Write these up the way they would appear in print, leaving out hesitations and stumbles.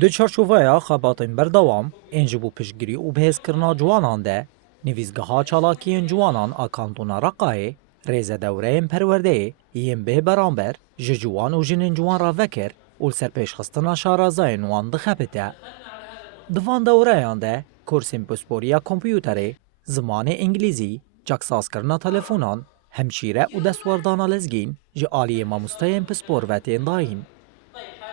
دو چارچوبایا خباتên berdewam ên ji bo piştgirî û bihêzkirina ciwanan de nivîzgeha çalakiyên ciwanan a Kantona Reqayê rêzedewreyên perwerdeyê yên bê beramber ji ciwan û jinên ciwan re vekir û li ser pêşxistina şarazayên wan dixebite. Di van dewreyan de kursên pisporiya kompyûterê, zimanê îngilîzî, çaksazkirina telefonan, hemşîre û destwerdana lezgîn ji aliyê mamosteyên pispor ve tên dayîn.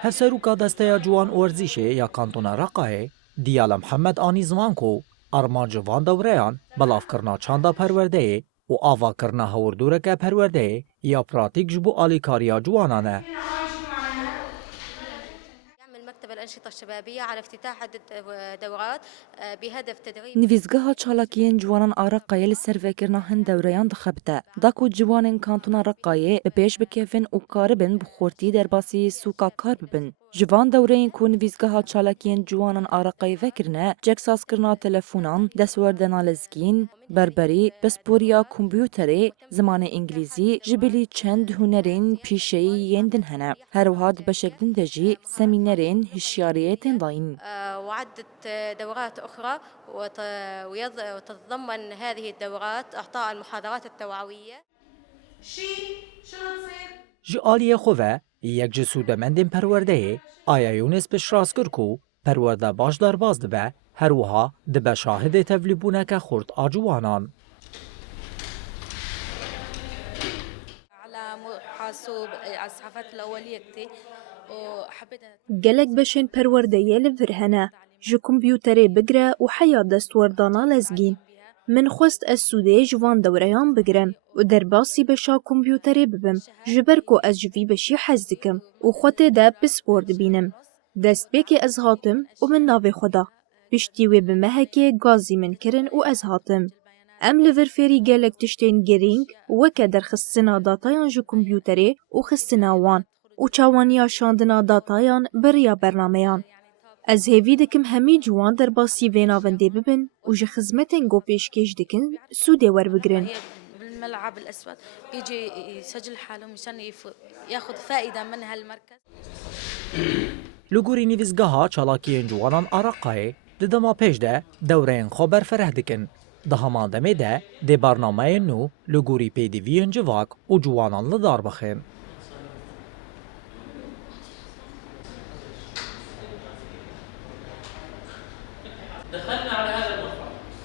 Hevseruka desteya ciwan û werzîşê ya Kantona Reqayê Diyala Mihemed anî ziman ku arman ji van dewreyan belavkirina çanda perwerdeyê û avakirina hewurdûreke perwerdeyê ya pratîk ji bo alîkariya ciwanan e. مكتب الأنشطة الشبابية على افتتاح عدة دورات بهدف تدريب نویزگاها چالاکیین جوانان آرقایه لسر وکرنا هن دوریان دخبته. داکو جوانان کانتونا رقایه بپیش بکفن و کاربن بخورتی در باسی سوکا کار ببن. جوان دورین کو نویزگاها چالاکیین جوانان آرقایه وکرنه جکساز کرنا تلفونان دستوردنا لزگین بربری بسپوریا کمپیوتری زمان انگلیزی جبلی چند هنرین پیشهی یندن هنه. هر وحد بشکدن دجی سمینرین هشیاریت داین. وعدة دورات أخرى وتتضمن هذه الدورات إعطاء المحاضرات التوعوية. Ji aliyê xwe ve yek ji sûdemendên perwerdeyê Aya Yûnus piştrast kir ku perwerde baş derbas dibe her wiha dibe şahidê tevlîbûneke xurt a ciwanan. gelek beşên perwerdeyê li vir hene ji kompyûterê bigire û heya destwerdana lezgîn. Min xwest ez sûdê ji van dewreyan bigirim û derbasî beşa kompyûterê bibim ji ber ku ez ji vî beşî hez dikim û xwetê de pispor dibînim. Destpêkê ez hatim û min navê xwe da. Piştî wê bi mehekê gazî min kirin û ez hatim. Em li vir fêrî gelek tiştên girîng weke derxistina datayan ji kompyûterê û xistina wan û çawaniya şandina datayan biriya bernameyan. Ez hêvî dikim hemî ciwan derbasî vê navendê bibin û ji xizmetên got pêşkêş dikin sûdê werbigirin. الملعب الأسود بيجي يسجل حاله مشان ياخذ فائدة من هالمركز. Li gorî nivîzgeha çalakiyên ciwanan a Reqayê di dema pêş de dewreyên xwe berfereh dikin. Di heman demê de dê barnameyên nû li gorî pêdiviyên civak û ciwanan li dar bixin.